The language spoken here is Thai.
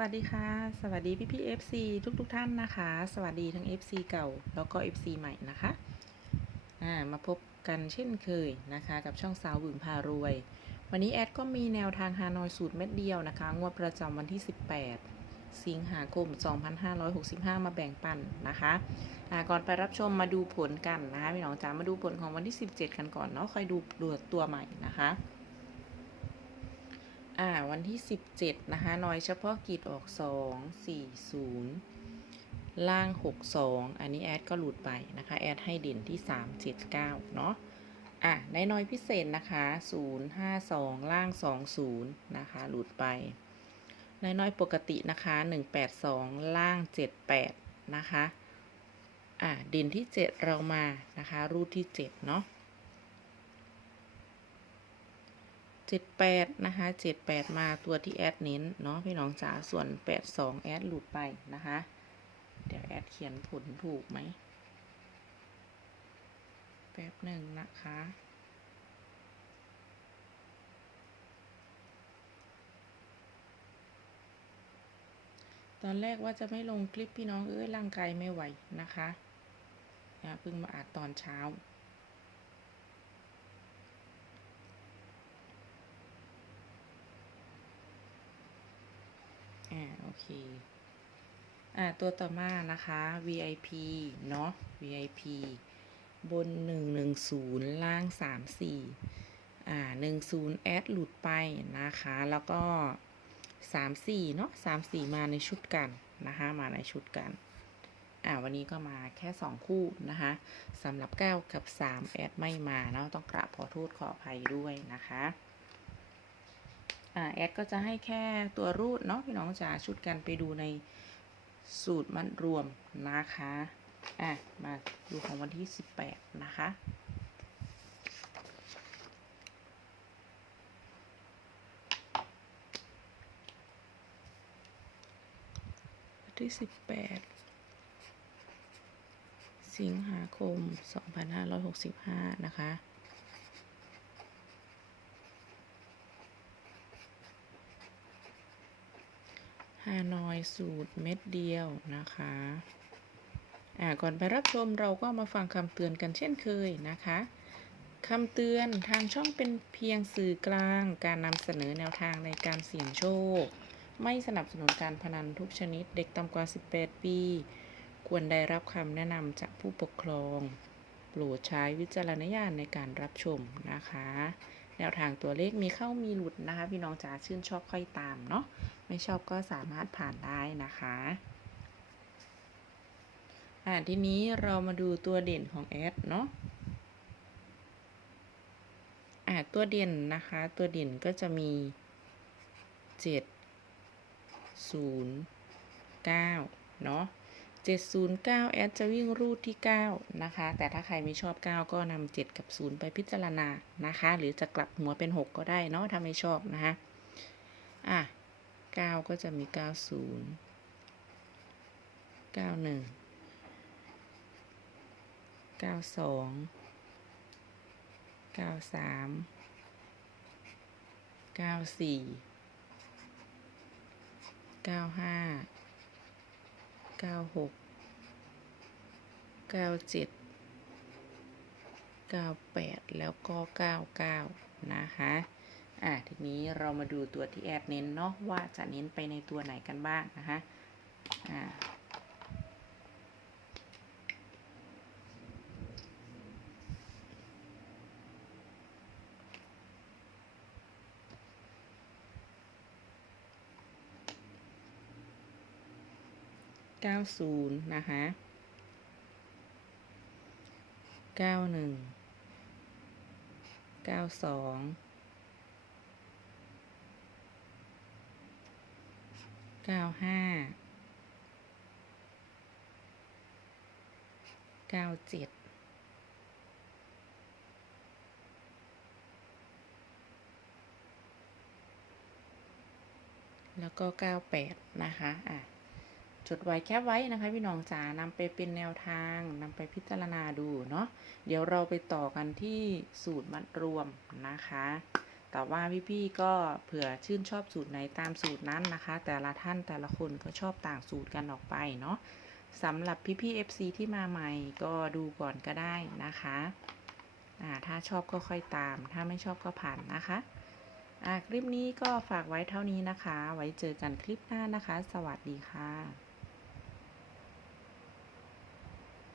วัสดีค่ะ สวัสดีพี่พี่ FC ทุกทุกๆท่านนะคะ สวัสดีทั้ง FC เก่าแล้วก็ FC ใหม่นะคะอ่ามาพบกันเช่นเคยนะคะ กับช่องสาวหวืนพารวย วันนี้แอดก็มีแนวทางฮานอยสูตรเม็ดเดียวนะคะ งวดประจำวันที่ 18 สิงหาคม 2565 มาแบ่งปันนะคะอ่าก่อนไปรับชมมาดูผลกันนะคะพี่น้องจ๋ามาดูผลของวันที่ 17 กันก่อนเนาะค่อยดูดูตัวใหม่นะคะ อ่า วันที่ 17 นะคะน้อยเฉพาะกิจออก 2 4 0 ล่าง 6 2 อันนี้แอดก็หลุดไปนะคะ แอดให้เด่นที่ 3 7 9 เนาะอะได้น้อยพิเศษนะคะ 0 5 2 ล่าง 2 0 นะคะ หลุดไปได้น้อยปกตินะคะ 1 8 2 ล่าง 7 8 นะคะ อะเด่นที่ 7 เรามานะคะ รูทที่ 7 เนาะ เจ็ดแปดนะคะเจ็ดแปดมาตัวที่แอดเน้นเนาะพี่น้องจ๋าส่วนแปดสองแอดหลุดไปนะคะ เดี๋ยวแอดเขียนผลถูกไหม แป๊บหนึ่งนะคะตอนแรกว่าจะไม่ลงคลิปพี่น้องเอ้ยร่างกายไม่ไหวนะคะนะเพิ่งมาอาดตอนเช้า อ่าโอเค อ่าตัวต่อมานะคะ VIP เนาะ VIP บน 110 ล่าง 34 อ่า 10 แอดหลุดไปนะคะ แล้วก็ 34 เนาะ34 มาในชุดกันนะคะ มาในชุดกัน อ่า วันนี้ก็มาแค่ 2 คู่นะคะสำหรับ 9 กับ 3 แอดไม่มาเนาะ ต้องกราบขอโทษขออภัยด้วยนะคะ แอดก็จะให้แค่ตัวรูดเนาะพี่น้องจ๋าชุดกันไปดูในสูตรมันรวมนะคะอะมาดูของวันที่ 18 นะคะวันที่ 18 สิงหาคม 2565 นะคะ ฮานอยสูตรเม็ดเดียวนะคะอ่าก่อนไปรับชมเราก็มาฟังคำเตือนกันเช่นเคยนะคะคำเตือนทางช่องเป็นเพียงสื่อกลาง การนำเสนอแนวทางในการเสี่ยงโชค ไม่สนับสนุนการพนันทุกชนิดเด็กต่ำกว่า 18 ปี ควรได้รับคำแนะนำจากผู้ปกครอง โปรดใช้วิจารณญาณในการรับชมนะคะ แนวทางตัวเลขมีเข้ามีหลุดนะคะ พี่น้องจ๋าชื่นชอบค่อยตามเนาะไม่ชอบก็สามารถผ่านได้นะคะอ่าทีนี้เรามาดูตัวเด่นของแอดเนาะอ่าตัวเด่นนะคะ ตัวเด่นก็จะมี7 0 9เนาะ 709แอดจะวิ่งรูทที่ 9 นะคะ แต่ถ้าใครไม่ชอบ 9 ก็นำ7กับ 0 ไปพิจารณานะคะ หรือจะกลับหัวเป็น 6 ก็ได้เนาะถ้าไม่ชอบนะคะอะเก้าก็จะมีเก้าศูนย์ เก้าหกเก้าเก้าสี่เก้าห้าเก้าหกเก้าเจ็ดเก้าแปดแล้วก็เก้าเก้านะคะอะทีนี้เรามาดูตัวที่แอดเน้นเนาะว่าจะเน้นไปในตัวไหนกันบ้างนะคะอ่า เก้าศูนย์นะคะเก้าหนึ่งเก้าสองเก้าห้าเก้าเจ็ดแล้วก็เก้าแปดนะคะ อะ จดไว้แคปไว้นะคะ พี่น้องจ๋านำไปเป็นแนวทางนำไปพิจารณาดูเนาะเดี๋ยวเราไปต่อกันที่สูตรมัดรวมนะคะ แต่ว่าพี่ๆก็เผื่อชื่นชอบสูตรไหนตามสูตรนั้นนะคะ แต่ละท่านแต่ละคนก็ชอบต่างสูตรกันออกไปเนาะสำหรับพี่ๆ FC ที่มาใหม่ก็ดูก่อนก็ได้นะคะอ่าถ้าชอบก็ค่อยตาม ถ้าไม่ชอบก็ผ่านนะคะอ่าคลิปนี้ก็ฝากไว้เท่านี้นะคะ ไว้เจอกันคลิปหน้านะคะ สวัสดีค่ะ